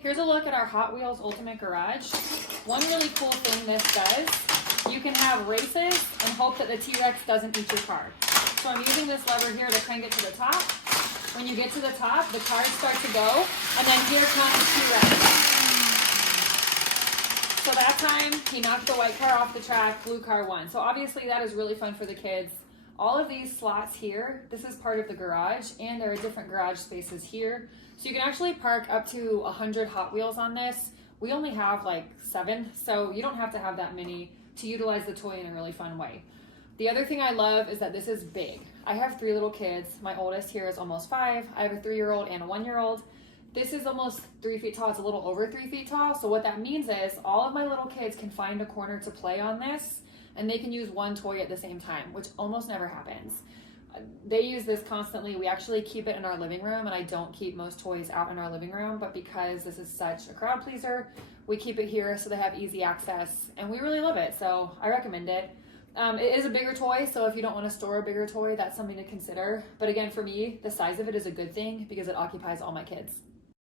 Here's a look at our Hot Wheels Ultimate Garage. One really cool thing this does, you can have races and hope that the T-Rex doesn't eat your car. So I'm using this lever here to crank it to the top. When you get to the top, the cars start to go, and then here comes T-Rex. So that time, he knocked the white car off the track, blue car won. So obviously that is really fun for the kids. All of these slots here, this is part of the garage, and there are different garage spaces here. So you can actually park up to 100 Hot Wheels on this. We only have like 7, so you don't have to have that many to utilize the toy in a really fun way. The other thing I love is that this is big. I have 3 little kids. My oldest here is almost 5. I have a 3-year-old and a 1-year-old. This is almost 3 feet tall. It's a little over 3 feet tall. So what that means is all of my little kids can find a corner to play on this, and they can use one toy at the same time, which almost never happens. They use this constantly. We actually keep it in our living room, and I don't keep most toys out in our living room, but because this is such a crowd pleaser, we keep it here so they have easy access, and we really love it, so I recommend it. It is a bigger toy, so if you don't want to store a bigger toy, that's something to consider. But again, for me, the size of it is a good thing because it occupies all my kids.